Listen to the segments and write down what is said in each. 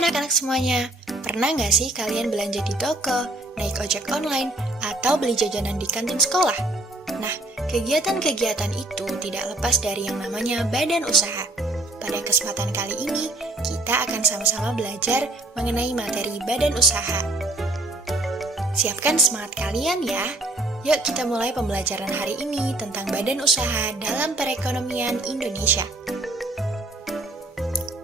anak-anak semuanya, pernah nggak sih kalian belanja di toko, naik ojek online, atau beli jajanan di kantin sekolah? Nah, kegiatan-kegiatan itu tidak lepas dari yang namanya badan usaha. Pada kesempatan kali ini, kita akan sama-sama belajar mengenai materi badan usaha. Siapkan semangat kalian ya! Yuk kita mulai pembelajaran hari ini tentang badan usaha dalam perekonomian Indonesia.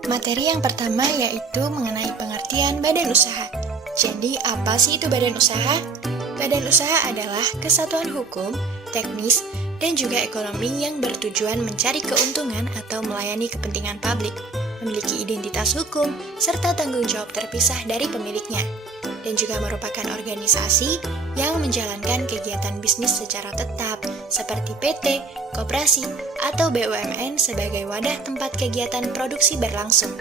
Materi yang pertama yaitu mengenai pengertian badan usaha. Jadi, apa sih itu badan usaha? Badan usaha adalah kesatuan hukum, teknis, dan juga ekonomi yang bertujuan mencari keuntungan atau melayani kepentingan publik, memiliki identitas hukum, serta tanggung jawab terpisah dari pemiliknya, dan juga merupakan organisasi yang menjalankan kegiatan bisnis secara tetap, seperti PT, koperasi, atau BUMN sebagai wadah tempat kegiatan produksi berlangsung.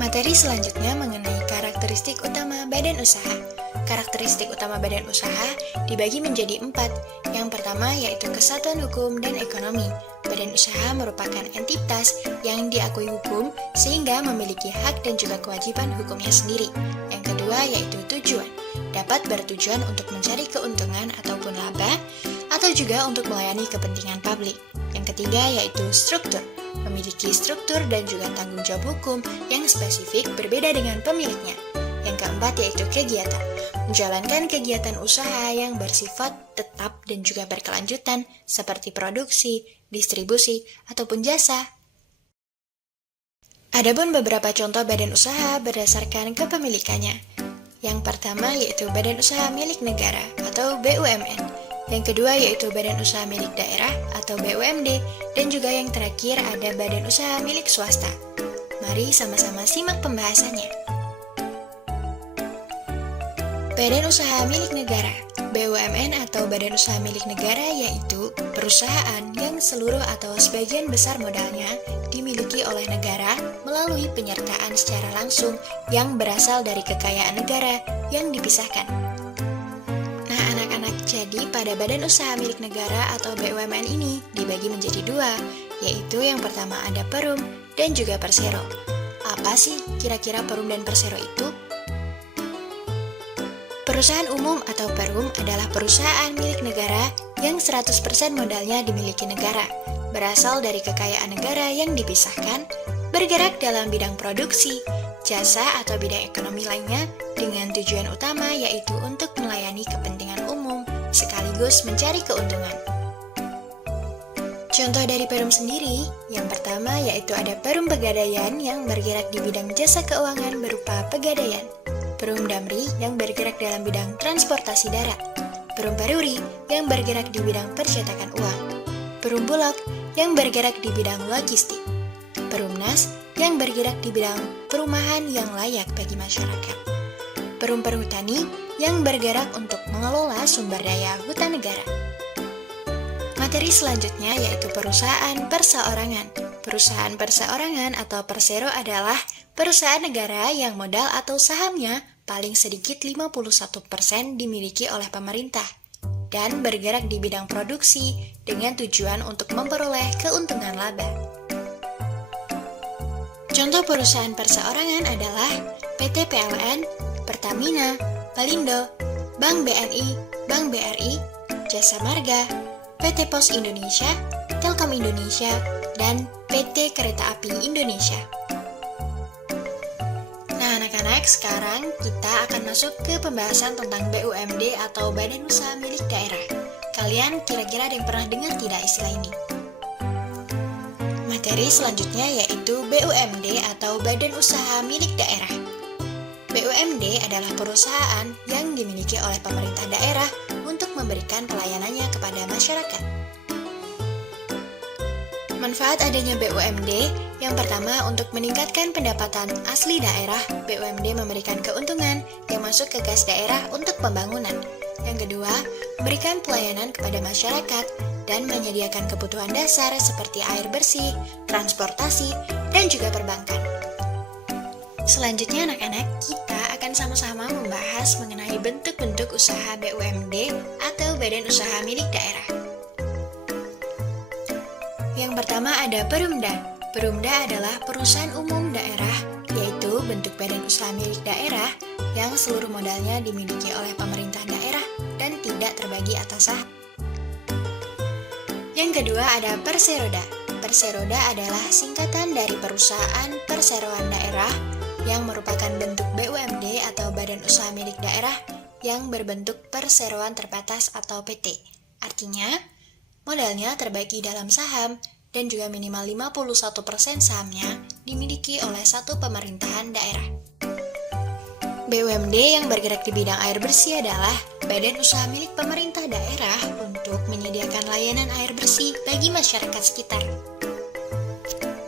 Materi selanjutnya mengenai karakteristik utama badan usaha. Karakteristik utama badan usaha dibagi menjadi 4. Yang pertama yaitu kesatuan hukum dan ekonomi. Badan usaha merupakan entitas yang diakui hukum sehingga memiliki hak dan juga kewajiban hukumnya sendiri. Yang kedua yaitu tujuan. Dapat bertujuan untuk mencari keuntungan ataupun laba, atau juga untuk melayani kepentingan publik. Yang ketiga yaitu struktur. Memiliki struktur dan juga tanggung jawab hukum yang spesifik berbeda dengan pemiliknya. Yang keempat yaitu kegiatan. Menjalankan kegiatan usaha yang bersifat tetap dan juga berkelanjutan seperti produksi, distribusi, ataupun jasa. Adapun beberapa contoh badan usaha berdasarkan kepemilikannya. Yang pertama yaitu badan usaha milik negara atau BUMN. Yang kedua yaitu badan usaha milik daerah atau BUMD, dan juga yang terakhir ada badan usaha milik swasta. Mari sama-sama simak pembahasannya. Badan usaha milik negara, BUMN atau badan usaha milik negara yaitu perusahaan yang seluruh atau sebagian besar modalnya dimiliki oleh negara melalui penyertaan secara langsung yang berasal dari kekayaan negara yang dipisahkan. Nah anak-anak, jadi pada badan usaha milik negara atau BUMN ini dibagi menjadi 2, yaitu yang pertama ada Perum dan juga Persero. Apa sih kira-kira Perum dan Persero itu? Perusahaan umum atau Perum adalah perusahaan milik negara yang 100% modalnya dimiliki negara, berasal dari kekayaan negara yang dipisahkan, bergerak dalam bidang produksi, jasa atau bidang ekonomi lainnya dengan tujuan utama yaitu untuk melayani kepentingan umum sekaligus mencari keuntungan. Contoh dari Perum sendiri, yang pertama yaitu ada Perum Pegadaian yang bergerak di bidang jasa keuangan berupa pegadaian, Perum Damri yang bergerak dalam bidang transportasi darat, Perum Paruri yang bergerak di bidang percetakan uang, Perum Bulog yang bergerak di bidang logistik, Perumnas yang bergerak di bidang perumahan yang layak bagi masyarakat, Perum Perhutani yang bergerak untuk mengelola sumber daya hutan negara. Materi selanjutnya yaitu perusahaan perseorangan. Perusahaan perseorangan atau Persero adalah perusahaan negara yang modal atau sahamnya paling sedikit 51% dimiliki oleh pemerintah dan bergerak di bidang produksi dengan tujuan untuk memperoleh keuntungan laba. Contoh perusahaan perseorangan adalah PT PLN, Pertamina, Pelindo, Bank BNI, Bank BRI, Jasa Marga, PT Pos Indonesia, Telkom Indonesia, dan PT Kereta Api Indonesia. Nah anak-anak, sekarang kita akan masuk ke pembahasan tentang BUMD atau Badan Usaha Milik Daerah. Kalian kira-kira ada yang pernah dengar tidak istilah ini? Materi selanjutnya yaitu BUMD atau Badan Usaha Milik Daerah. BUMD adalah perusahaan yang dimiliki oleh pemerintah daerah untuk memberikan pelayanannya kepada masyarakat. Manfaat adanya BUMD, yang pertama untuk meningkatkan pendapatan asli daerah, BUMD memberikan keuntungan yang masuk ke kas daerah untuk pembangunan. Yang kedua, memberikan pelayanan kepada masyarakat dan menyediakan kebutuhan dasar seperti air bersih, transportasi, dan juga perbankan. Selanjutnya anak-anak, kita akan sama-sama membahas mengenai bentuk-bentuk usaha BUMD atau Badan Usaha Milik Daerah. Yang pertama ada Perumda. Perumda adalah perusahaan umum daerah, yaitu bentuk badan usaha milik daerah yang seluruh modalnya dimiliki oleh pemerintah daerah dan tidak terbagi atas saham. Yang kedua ada Perseroda. Perseroda adalah singkatan dari Perusahaan Perseroan Daerah yang merupakan bentuk BUMD atau Badan Usaha Milik Daerah yang berbentuk perseroan terbatas atau PT. Artinya, modalnya terbagi dalam saham dan juga minimal 51% sahamnya dimiliki oleh satu pemerintahan daerah. BUMD yang bergerak di bidang air bersih adalah badan usaha milik pemerintah daerah untuk menyediakan layanan air bersih bagi masyarakat sekitar.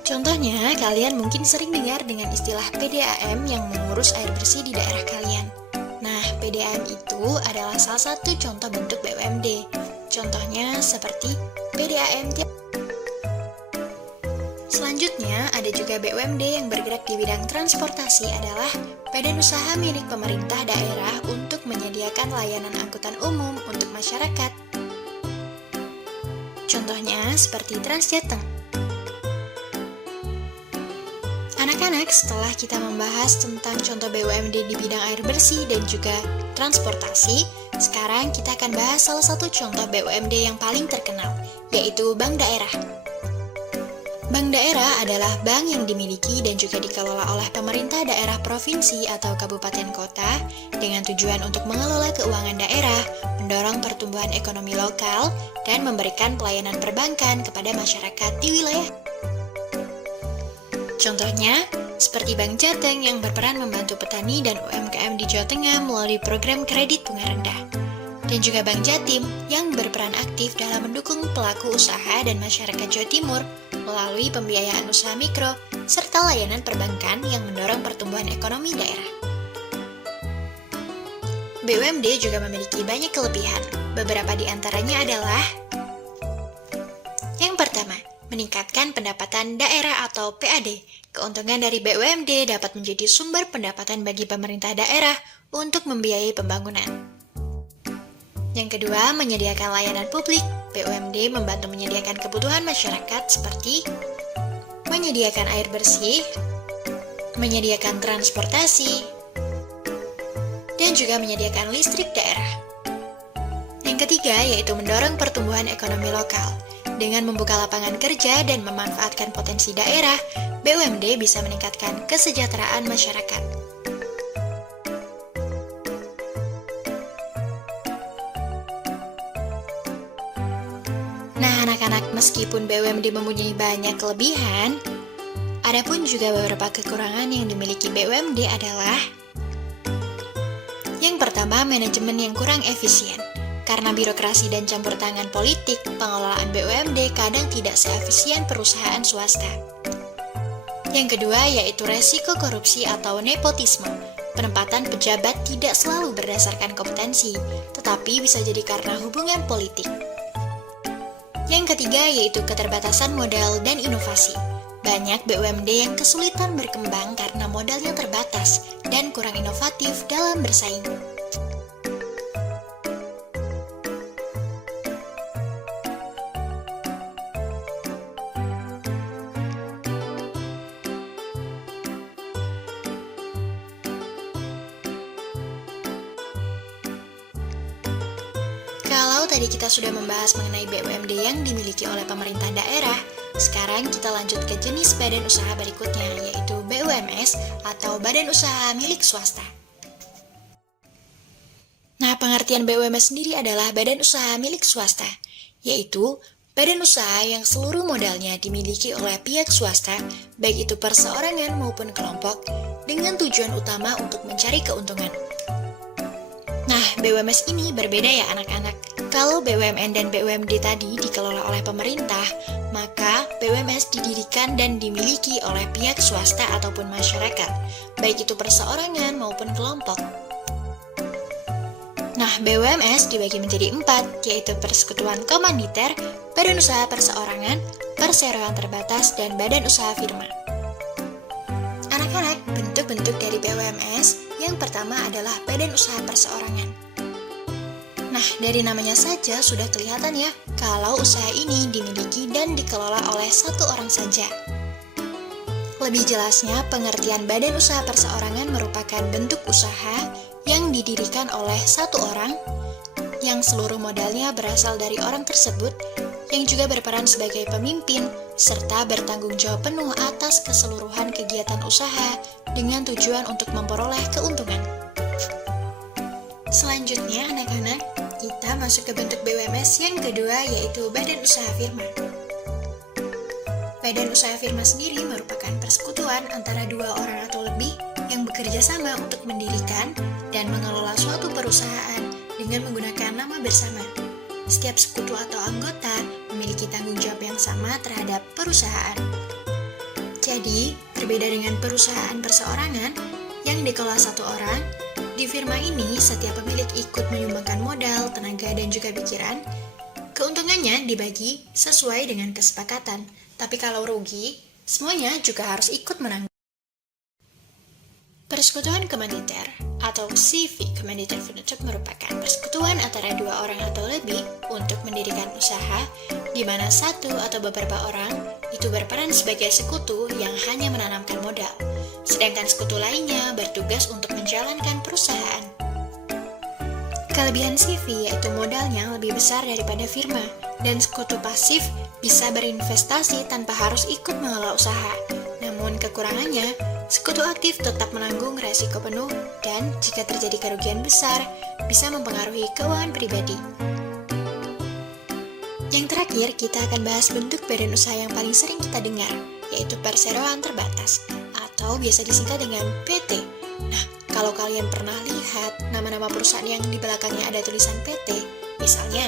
Contohnya, kalian mungkin sering dengar dengan istilah PDAM yang mengurus air bersih di daerah kalian. Nah, PDAM itu adalah salah satu contoh bentuk BUMD. Contohnya seperti PDAM. Selanjutnya, ada juga BUMD yang bergerak di bidang transportasi adalah badan usaha milik pemerintah daerah untuk menyediakan layanan angkutan umum untuk masyarakat. Contohnya seperti Transjateng. Anak-anak, setelah kita membahas tentang contoh BUMD di bidang air bersih dan juga transportasi, sekarang kita akan bahas salah satu contoh BUMD yang paling terkenal, yaitu Bank Daerah. Bank daerah adalah bank yang dimiliki dan juga dikelola oleh pemerintah daerah provinsi atau kabupaten kota dengan tujuan untuk mengelola keuangan daerah, mendorong pertumbuhan ekonomi lokal, dan memberikan pelayanan perbankan kepada masyarakat di wilayah. Contohnya, seperti Bank Jateng yang berperan membantu petani dan UMKM di Jawa Tengah melalui program kredit bunga rendah. Dan juga Bank Jatim yang berperan aktif dalam mendukung pelaku usaha dan masyarakat Jawa Timur melalui pembiayaan usaha mikro, serta layanan perbankan yang mendorong pertumbuhan ekonomi daerah. BUMD juga memiliki banyak kelebihan. Beberapa di antaranya adalah: yang pertama, meningkatkan pendapatan daerah atau PAD. Keuntungan dari BUMD dapat menjadi sumber pendapatan bagi pemerintah daerah untuk membiayai pembangunan. Yang kedua, menyediakan layanan publik. BUMD membantu menyediakan kebutuhan masyarakat seperti menyediakan air bersih, menyediakan transportasi, dan juga menyediakan listrik daerah. Yang ketiga, yaitu mendorong pertumbuhan ekonomi lokal. Dengan membuka lapangan kerja dan memanfaatkan potensi daerah, BUMD bisa meningkatkan kesejahteraan masyarakat. Nah, anak-anak, meskipun BUMD mempunyai banyak kelebihan, ada pun juga beberapa kekurangan yang dimiliki BUMD adalah: yang pertama, manajemen yang kurang efisien. Karena birokrasi dan campur tangan politik, pengelolaan BUMD kadang tidak seefisien perusahaan swasta. Yang kedua, yaitu resiko korupsi atau nepotisme. Penempatan pejabat tidak selalu berdasarkan kompetensi, tetapi bisa jadi karena hubungan politik. Yang ketiga, yaitu keterbatasan modal dan inovasi. Banyak BUMD yang kesulitan berkembang karena modalnya terbatas dan kurang inovatif dalam bersaing. Kalau tadi kita sudah membahas mengenai BUMD yang dimiliki oleh pemerintah daerah, sekarang kita lanjut ke jenis badan usaha berikutnya, yaitu BUMS atau Badan Usaha Milik Swasta. Nah, pengertian BUMS sendiri adalah badan usaha milik swasta, yaitu badan usaha yang seluruh modalnya dimiliki oleh pihak swasta, baik itu perseorangan maupun kelompok, dengan tujuan utama untuk mencari keuntungan. Nah, BUMS ini berbeda ya anak-anak. Kalau BUMN dan BUMD tadi dikelola oleh pemerintah, maka BUMS didirikan dan dimiliki oleh pihak swasta ataupun masyarakat, baik itu perseorangan maupun kelompok. Nah, BUMS dibagi menjadi 4, yaitu persekutuan komanditer, badan usaha perseorangan, perseroan terbatas, dan badan usaha firma. Anak-anak, bentuk-bentuk dari BUMS yang pertama adalah badan usaha perseorangan. Nah, dari namanya saja sudah kelihatan ya, kalau usaha ini dimiliki dan dan dikelola oleh satu orang saja. Lebih jelasnya, pengertian badan usaha perseorangan merupakan bentuk usaha yang didirikan oleh satu orang yang seluruh modalnya berasal dari orang tersebut yang juga berperan sebagai pemimpin serta bertanggung jawab penuh atas keseluruhan kegiatan usaha dengan tujuan untuk memperoleh keuntungan. Selanjutnya anak-anak, kita masuk ke bentuk BUMS yang kedua yaitu Badan Usaha Firma. Badan usaha firma sendiri merupakan persekutuan antara dua orang atau lebih yang bekerja sama untuk mendirikan dan mengelola suatu perusahaan dengan menggunakan nama bersama. Setiap sekutu atau anggota memiliki tanggung jawab yang sama terhadap perusahaan. Jadi, berbeda dengan perusahaan perseorangan yang dikelola satu orang, di firma ini setiap pemilik ikut menyumbangkan modal, tenaga, dan juga pikiran. Keuntungannya dibagi sesuai dengan kesepakatan, tapi kalau rugi, semuanya juga harus ikut menanggung. Persekutuan komanditer atau civic komanditer penutup merupakan persekutuan antara dua orang atau lebih untuk mendirikan usaha di mana satu atau beberapa orang itu berperan sebagai sekutu yang hanya menanamkan modal, sedangkan sekutu lainnya bertugas untuk menjalankan perusahaan. Kelebihan CV yaitu modalnya lebih besar daripada firma, dan sekutu pasif bisa berinvestasi tanpa harus ikut mengelola usaha. Namun kekurangannya, sekutu aktif tetap menanggung resiko penuh dan jika terjadi kerugian besar, bisa mempengaruhi keuangan pribadi. Yang terakhir, kita akan bahas bentuk badan usaha yang paling sering kita dengar, yaitu perseroan terbatas, atau biasa disingkat dengan PT. Nah, kalau kalian pernah lihat nama-nama perusahaan yang di belakangnya ada tulisan PT, misalnya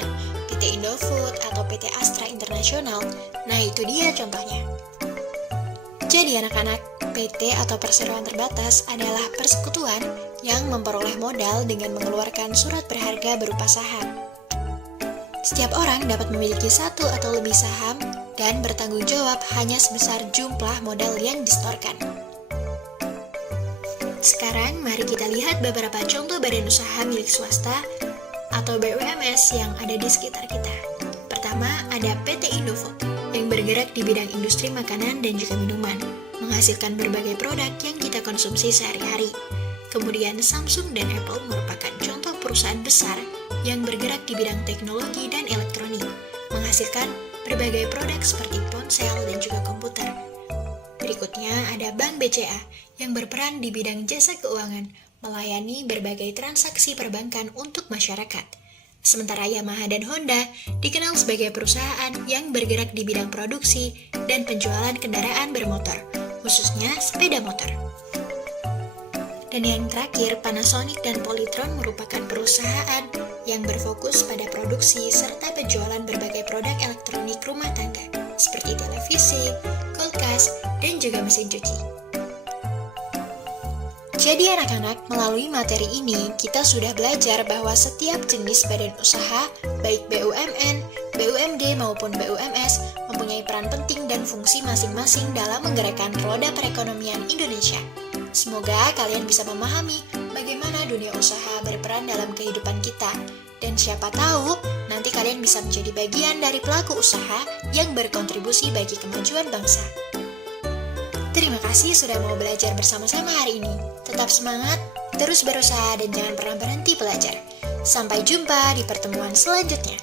PT Indofood atau PT Astra Internasional, nah itu dia contohnya. Jadi anak-anak, PT atau perseroan terbatas adalah persekutuan yang memperoleh modal dengan mengeluarkan surat berharga berupa saham. Setiap orang dapat memiliki satu atau lebih saham dan bertanggung jawab hanya sebesar jumlah modal yang disetorkan. Sekarang mari kita lihat beberapa contoh badan usaha milik swasta atau BUMS yang ada di sekitar kita. Pertama, ada PT Indofood yang bergerak di bidang industri makanan dan juga minuman, menghasilkan berbagai produk yang kita konsumsi sehari-hari. Kemudian Samsung dan Apple merupakan contoh perusahaan besar yang bergerak di bidang teknologi dan elektronik, menghasilkan berbagai produk seperti ponsel dan juga komputer. Berikutnya ada Bank BCA yang berperan di bidang jasa keuangan, melayani berbagai transaksi perbankan untuk masyarakat. Sementara Yamaha dan Honda dikenal sebagai perusahaan yang bergerak di bidang produksi dan penjualan kendaraan bermotor, khususnya sepeda motor. Dan yang terakhir, Panasonic dan Polytron merupakan perusahaan yang berfokus pada produksi serta penjualan berbagai produk elektronik rumah tangga, seperti televisi, kulkas, dan juga mesin cuci. Jadi anak-anak, melalui materi ini, kita sudah belajar bahwa setiap jenis badan usaha, baik BUMN, BUMD maupun BUMS, mempunyai peran penting dan fungsi masing-masing dalam menggerakkan roda perekonomian Indonesia. Semoga kalian bisa memahami bagaimana dunia usaha berperan dalam kehidupan kita. Dan siapa tahu, nanti kalian bisa menjadi bagian dari pelaku usaha yang berkontribusi bagi kemajuan bangsa. Terima kasih sudah mau belajar bersama-sama hari ini. Tetap semangat, terus berusaha, dan jangan pernah berhenti belajar. Sampai jumpa di pertemuan selanjutnya.